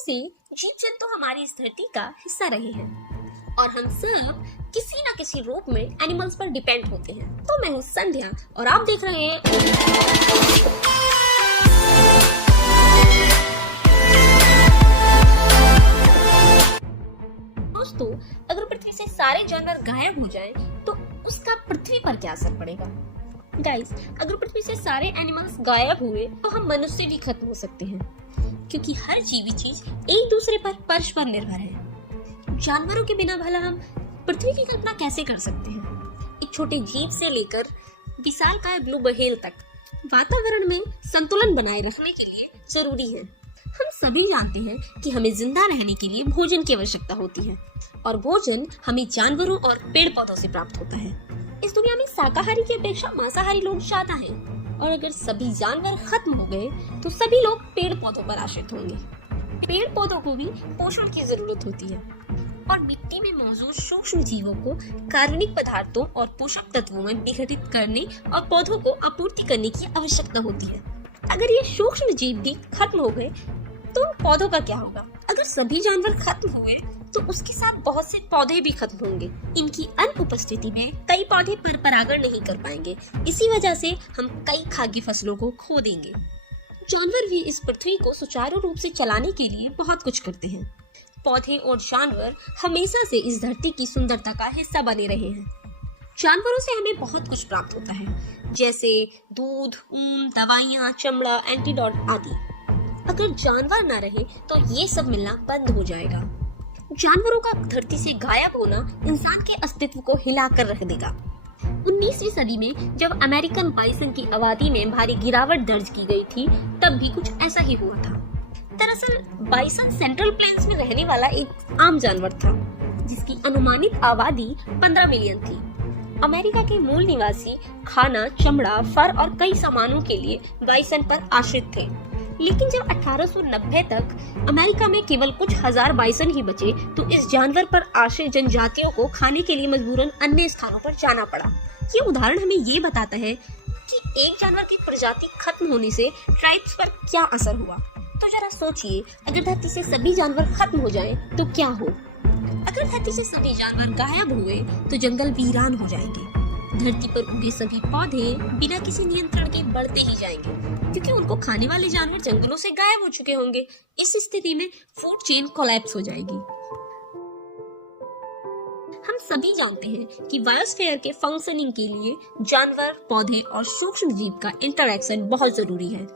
से जीव जंतु हमारी इस धरती का हिस्सा रहे हैं और हम सब किसी न किसी रूप में एनिमल्स पर डिपेंड होते हैं। तो मैं हूँ संध्या और आप देख रहे हैं दोस्तों, अगर पृथ्वी से सारे जानवर गायब हो जाएं, तो उसका पृथ्वी पर क्या असर पड़ेगा? गाइस, अगर पृथ्वी से सारे एनिमल्स गायब हुए तो हम मनुष्य भी खत्म हो सकते हैं, क्योंकि हर जीवित चीज एक दूसरे पर परस्पर निर्भर है। जानवरों के बिना भला हम पृथ्वी की कल्पना कैसे कर सकते हैं? एक छोटे जीव से लेकर विशालकाय ब्लू व्हेल तक वातावरण में संतुलन बनाए रखने के लिए जरूरी है। हम सभी जानते हैं कि हमें जिंदा रहने के लिए भोजन की आवश्यकता होती है और भोजन हमें जानवरों और पेड़ पौधों से प्राप्त होता है। इस दुनिया में शाकाहारी की अपेक्षा मांसाहारी लोग ज्यादा हैं और अगर सभी जानवर खत्म हो गए तो सभी लोग पेड़ पौधों पर आश्रित होंगे। पेड़ पौधों को भी पोषण की जरूरत होती है और मिट्टी में मौजूद सूक्ष्म जीवों को कार्बनिक पदार्थों और पोषक तत्वों में विघटित करने और पौधों को आपूर्ति करने की आवश्यकता होती है। अगर ये सूक्ष्म जीव भी खत्म हो गए तो उन पौधों का क्या होगा? अगर सभी जानवर खत्म हुए तो उसके साथ बहुत से पौधे भी खत्म होंगे। इनकी अनुपस्थिति में कई पौधे पर परागण नहीं कर पाएंगे। इसी वजह से हम कई खाद्य फसलों को खो देंगे। जानवर भी इस पृथ्वी को सुचारू रूप से चलाने के लिए बहुत कुछ करते हैं। पौधे और जानवर हमेशा से इस धरती की सुंदरता का हिस्सा बने रहे हैं। जानवरों से हमें बहुत कुछ प्राप्त होता है, जैसे दूध, ऊन, दवाइयाँ, चमड़ा, एंटीडोट आदि। अगर जानवर न रहे तो ये सब मिलना बंद हो जाएगा। जानवरों का धरती से गायब होना इंसान के अस्तित्व को हिलाकर रख देगा। 19वीं सदी में जब अमेरिकन बाइसन की आबादी में भारी गिरावट दर्ज की गई थी, तब भी कुछ ऐसा ही हुआ था। दरअसल बाइसन सेंट्रल प्लेन्स में रहने वाला एक आम जानवर था, जिसकी अनुमानित आबादी 15 मिलियन थी। अमेरिका के मूल निवासी खाना, चमड़ा, फर और कई सामानों के लिए बाइसन पर आश्रित थे। लेकिन जब 1890 तक अमेरिका में केवल कुछ हजार बाइसन ही बचे, तो इस जानवर पर आश्रित जनजातियों को खाने के लिए मजबूरन अन्य स्थानों पर जाना पड़ा। ये उदाहरण हमें ये बताता है कि एक जानवर की प्रजाति खत्म होने से ट्राइब्स पर क्या असर हुआ। तो जरा सोचिए, अगर धरती से सभी जानवर खत्म हो जाएं, तो क्या हो? अगर धरती से सभी जानवर गायब हुए तो जंगल वीरान हो जाएंगे। धरती पर उगे सभी पौधे बिना किसी नियंत्रण के बढ़ते ही जाएंगे, क्योंकि उनको खाने वाले जानवर जंगलों से गायब हो चुके होंगे। इस स्थिति में फूड चेन कोलैप्स हो जाएगी। हम सभी जानते हैं कि बायोस्फीयर के फंक्शनिंग के लिए जानवर, पौधे और सूक्ष्म जीव का इंटरैक्शन बहुत जरूरी है।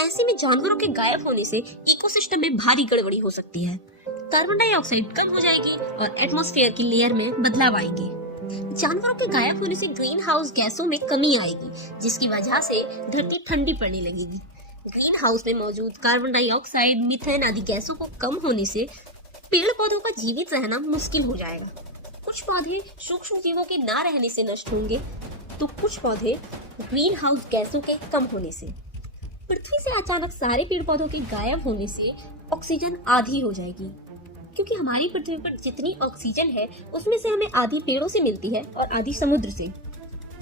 ऐसे में जानवरों के गायब होने से इकोसिस्टम में भारी गड़बड़ी हो सकती है। कार्बन डाइऑक्साइड कम हो जाएगी और एटमॉस्फेयर की लेयर में बदलाव आएंगे। जानवरों के गायब होने से ग्रीन हाउस गैसों में कमी आएगी, जिसकी वजह से धरती ठंडी पड़ने लगेगी। ग्रीन हाउस में मौजूद कार्बन डाइऑक्साइड, मीथेन आदि गैसों को कम होने से पेड़ पौधों का जीवित रहना मुश्किल हो जाएगा। कुछ पौधे सूक्ष्म जीवों के ना रहने से नष्ट होंगे, तो कुछ पौधे ग्रीन हाउस गैसों के कम होने से। पृथ्वी से अचानक सारे पेड़ पौधों के गायब होने से ऑक्सीजन आधी हो जाएगी, क्योंकि हमारी पृथ्वी पर जितनी ऑक्सीजन है उसमें से हमें आधी पेड़ों से मिलती है और आधी समुद्र से।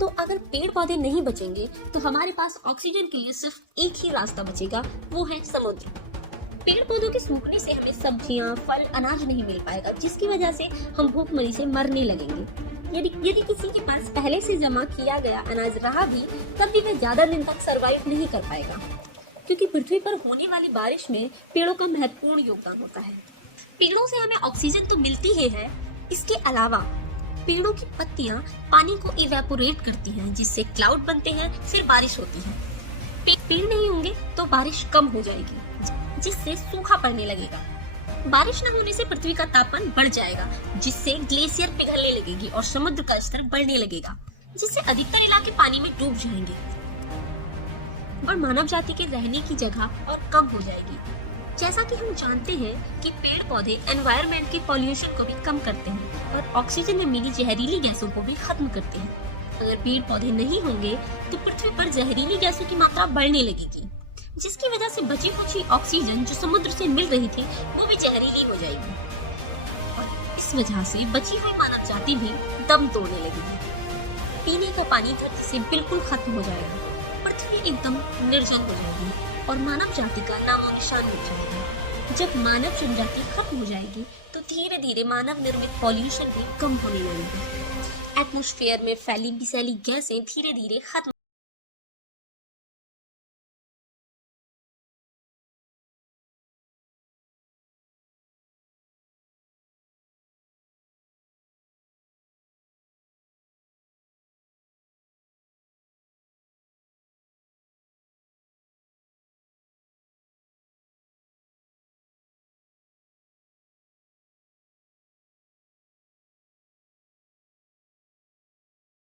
तो अगर पेड़ पौधे नहीं बचेंगे तो हमारे पास ऑक्सीजन के लिए सिर्फ एक ही रास्ता बचेगा, वो है समुद्र। पेड़ पौधों के सूखने से हमें सब्जियां, फल, अनाज नहीं मिल पाएगा, जिसकी वजह से हम भूखमरी से मरने लगेंगे। यदि किसी के पास पहले से जमा किया गया अनाज रहा भी, तब भी वह ज्यादा दिन तक सरवाइव नहीं कर पाएगा, क्योंकि पृथ्वी पर होने वाली बारिश में पेड़ों का महत्वपूर्ण योगदान होता है। पेड़ों से हमें ऑक्सीजन तो मिलती ही है, इसके अलावा पेड़ों की पत्तियां पानी को इवेपोरेट करती हैं, जिससे क्लाउड बनते हैं, फिर बारिश होती है। पेड़ नहीं होंगे तो बारिश कम हो जाएगी, जिससे सूखा पड़ने लगेगा। बारिश न होने से पृथ्वी का तापमान बढ़ जाएगा, जिससे ग्लेशियर पिघलने लगेगी और समुद्र का स्तर बढ़ने लगेगा, जिससे अधिकतर इलाके पानी में डूब जाएंगे और मानव जाति के रहने की जगह और कम हो जाएगी। जैसा कि हम जानते हैं कि पेड़ पौधे एनवायरनमेंट के पॉल्यूशन को भी कम करते हैं और ऑक्सीजन में मिली जहरीली गैसों को भी खत्म करते हैं। अगर पेड़ पौधे नहीं होंगे तो पृथ्वी पर जहरीली गैसों की मात्रा बढ़ने लगेगी, जिसकी वजह से बची खुची ऑक्सीजन जो समुद्र से मिल रही थी वो भी जहरीली हो जाएगी और इस वजह से बची हुई मानव जाति भी दम तोड़ने लगेगी। पीने का पानी धरती से बिल्कुल खत्म हो जाएगा, पृथ्वी एकदम निर्जल हो जाएगी और मानव जाति का नामो निशान मिट जाएगा। जब मानव जनजाति खत्म हो जाएगी तो धीरे धीरे मानव निर्मित पॉल्यूशन भी कम होने लगेगा। एटमॉस्फेयर में फैली बिसैली गैसें धीरे धीरे खत्म